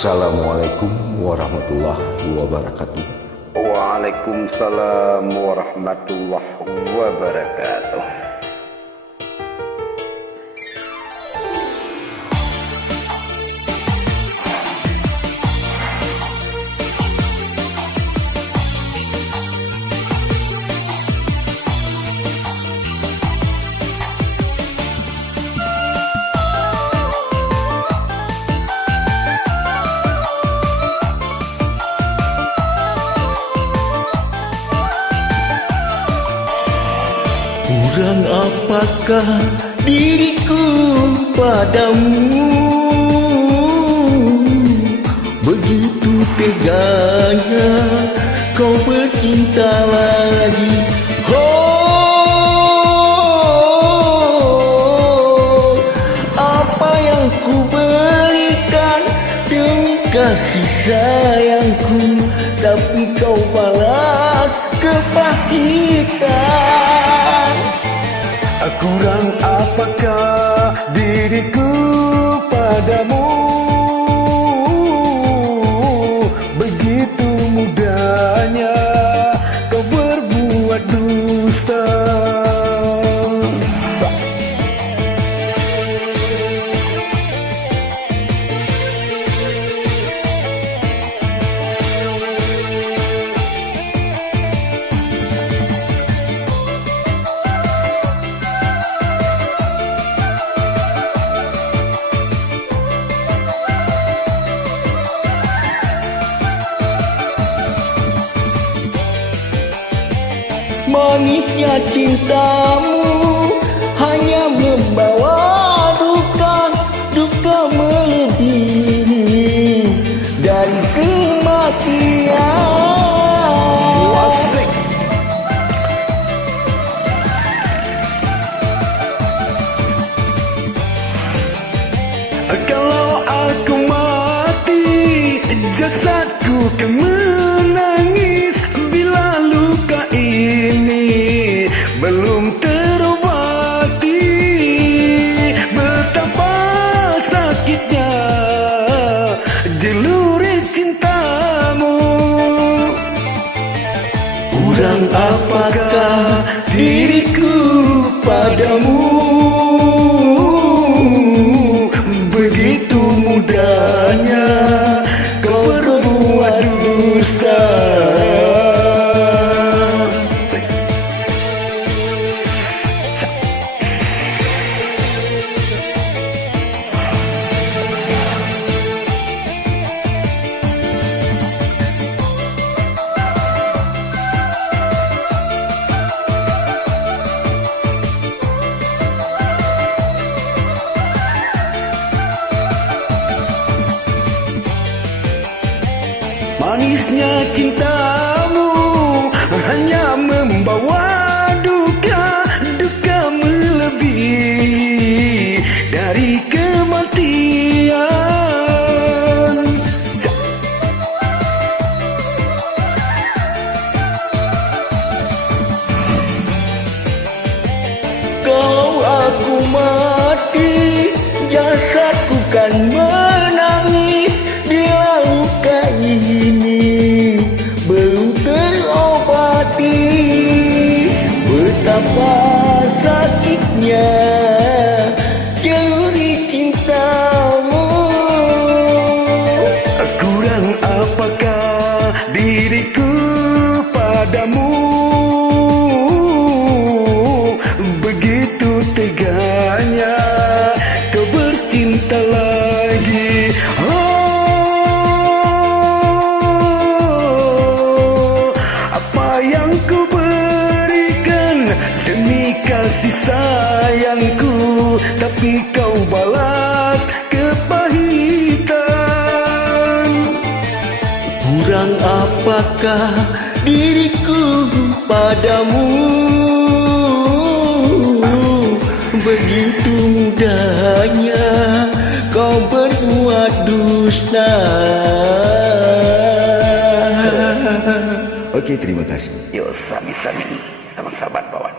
Assalamualaikum warahmatullahi wabarakatuh. Waalaikumsalam warahmatullahi wabarakatuh. Kurang apakah diriku padamu, begitu teganya kau bercinta lagi. Oh, apa yang ku berikan demi kasih sayangku, tapi kau balas kepahitan. Kurang apakah diriku padamu, begitu mudahnya kau berbuat dusta. Manisnya cintamu hanya membawa duka, duka melebihi dari kematian. Kalau aku mati, jasadku akan menangis bila luka ini belum terobati. Betapa sakitnya jelurit cintamu. Kurang apakah diriku padamu, begitu mudahnya kau berbuat dusta. Manisnya cintamu hanya membawa duka, duka melebihi dari kematian. kalau aku mati, jasadku kan menangis bila luka ini belum terobati. Betapa sakitnya jelurit cintamu. Kurang apakah diriku padamu, begitu teganya kau bercinta lagi. Oh, apa yang ku berikan demi kasih sayangku, tapi kau balas kepahitan. Kurang apakah diriku padamu, begitu mudahnya kau berbuat dusta. Oke, terima kasih. Yo, sami-sami sama sahabat bawan.